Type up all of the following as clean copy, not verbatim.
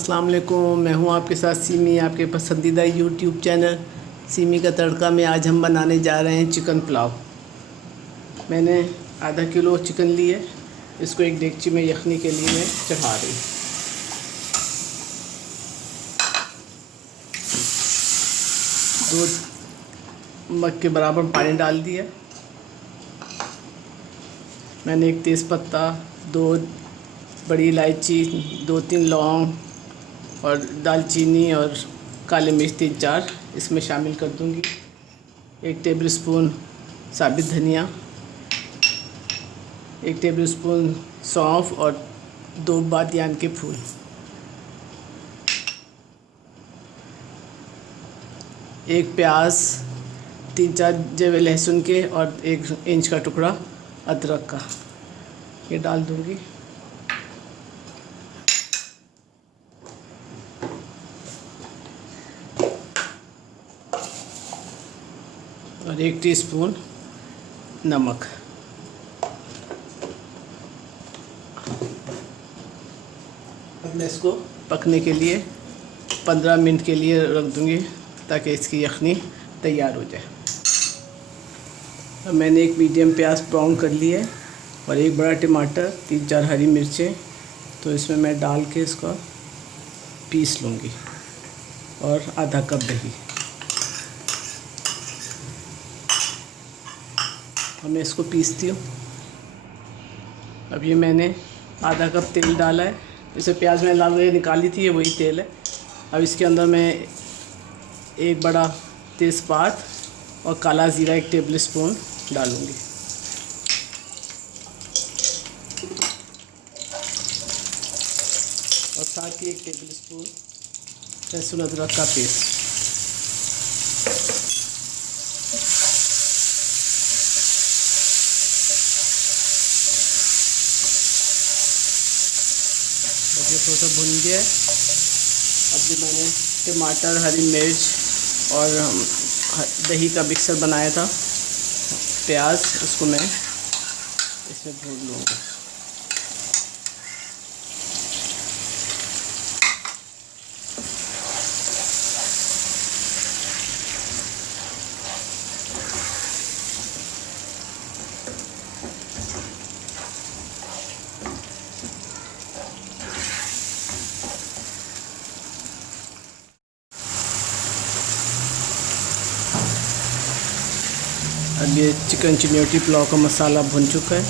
अस्सलाम वालेकुम। मैं हूं आपके साथ सीमी, आपके पसंदीदा यूट्यूब चैनल सीमी का तड़का में। आज हम बनाने जा रहे हैं चिकन पुलाव। मैंने आधा किलो चिकन ली है, इसको एक डेगची में यखनी के लिए मैं चढ़ा रही हूँ। दो मग के बराबर पानी डाल दिया। मैंने एक तेज़पत्ता, 2 बड़ी इलायची, 2-3 लौंग और दालचीनी और काली मिर्च 3-4 इसमें शामिल कर दूंगी। 1 टेबलस्पून साबित धनिया, 1 टेबलस्पून सौंफ और 2 बादियान के फूल। एक प्याज, 3-4 जवे लहसुन के और 1 इंच का टुकड़ा अदरक का, ये डाल दूंगी। और 1 टीस्पून नमक। अब मैं इसको पकने के लिए 15 मिनट के लिए रख दूंगी ताकि इसकी यखनी तैयार हो जाए। अब मैंने एक मीडियम प्याज ब्राउन कर ली है और 1 बड़ा टमाटर, 3-4 हरी मिर्चें, तो इसमें मैं डाल के इसको पीस लूँगी और आधा कप दही। अब मैं इसको पीसती हूँ। अब ये मैंने आधा कप तेल डाला है। जैसे प्याज मैंने लाल करके निकाली थी, ये वही तेल है। अब इसके अंदर मैं 1 बड़ा तेज़पात और काला ज़ीरा 1 टेबलस्पून डालूँगी। और साथ ही 1 टेबलस्पून लहसुन अदरक का पेस्ट। ये थोड़ा सा भुन गया है। अब जो मैंने टमाटर, हरी मिर्च और दही का मिक्सर बनाया था, प्याज, उसको मैं इसमें भून लूँगा। अब ये चिकन चिन्योटी पुलाव का मसाला भुन चुका है।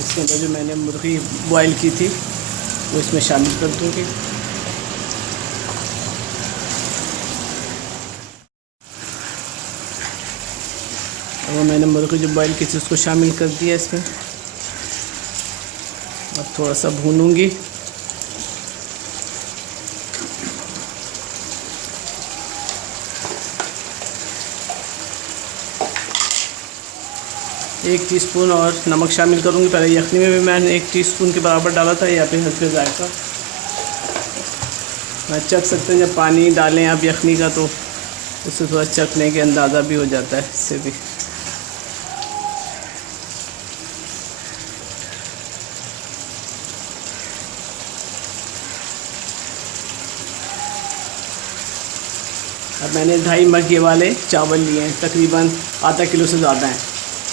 इसके अंदर जो मैंने मुर्गी बॉईल की थी वो इसमें शामिल कर दूँगी। वो मैंने मुर्गी जो बॉईल की थी उसको शामिल कर दिया इसमें। अब थोड़ा सा भूनूंगी। एक टीस्पून और नमक शामिल करूंगी। पहले यखनी में भी मैंने 1 टीस्पून के बराबर डाला था, या फिर हल्के जायका। मैं चख सकते हैं, जब पानी डालें आप यखनी का तो उससे थोड़ा चखने के अंदाज़ा भी हो जाता है इससे भी। अब मैंने 2.5 मग ये वाले चावल लिए हैं, तकरीबन आधा किलो से ज़्यादा हैं,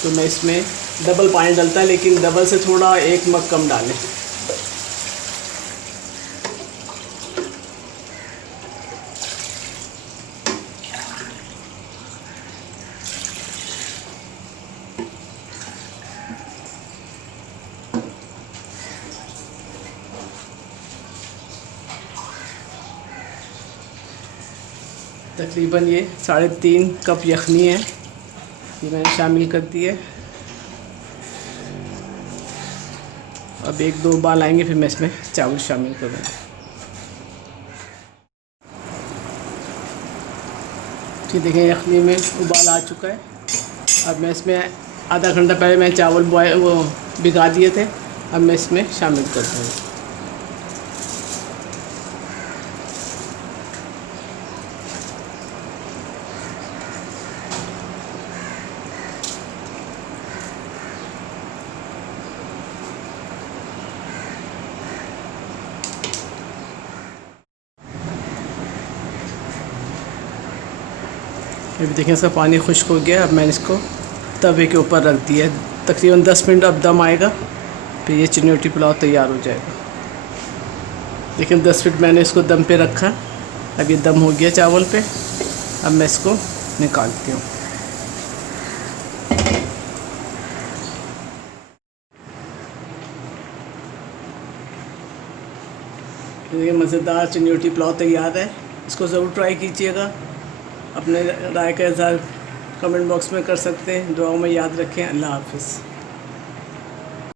तो मैं इसमें डबल पानी डलता है, लेकिन डबल से थोड़ा 1 मग कम डालें। तकरीबन ये 3.5 कप यखनी है, ये मैंने शामिल कर दी है। अब 1-2 उबाल आएंगे, फिर मैं इसमें चावल शामिल करूँगा। ठीक, देखें यखनी में उबाल आ चुका है। अब मैं इसमें आधा घंटा पहले मैं चावल भिगा दिए थे, अब मैं इसमें शामिल कर दूँगा। अभी देखें इसका पानी खुश्क हो गया। अब मैंने इसको तवे के ऊपर रख दिया। तकरीबन 10 मिनट अब दम आएगा, फिर ये चिन्योटी पुलाव तैयार हो जाएगा। लेकिन 10 मिनट मैंने इसको दम पे रखा। अब ये दम हो गया चावल पे। अब मैं इसको निकालती हूँ। देखिए मज़ेदार चिन्योटी पुलाव तैयार है। इसको ज़रूर ट्राई कीजिएगा। अपने राय का इज़हार कमेंट बॉक्स में कर सकते हैं। दुआओं में याद रखें। अल्लाह हाफ़िज़।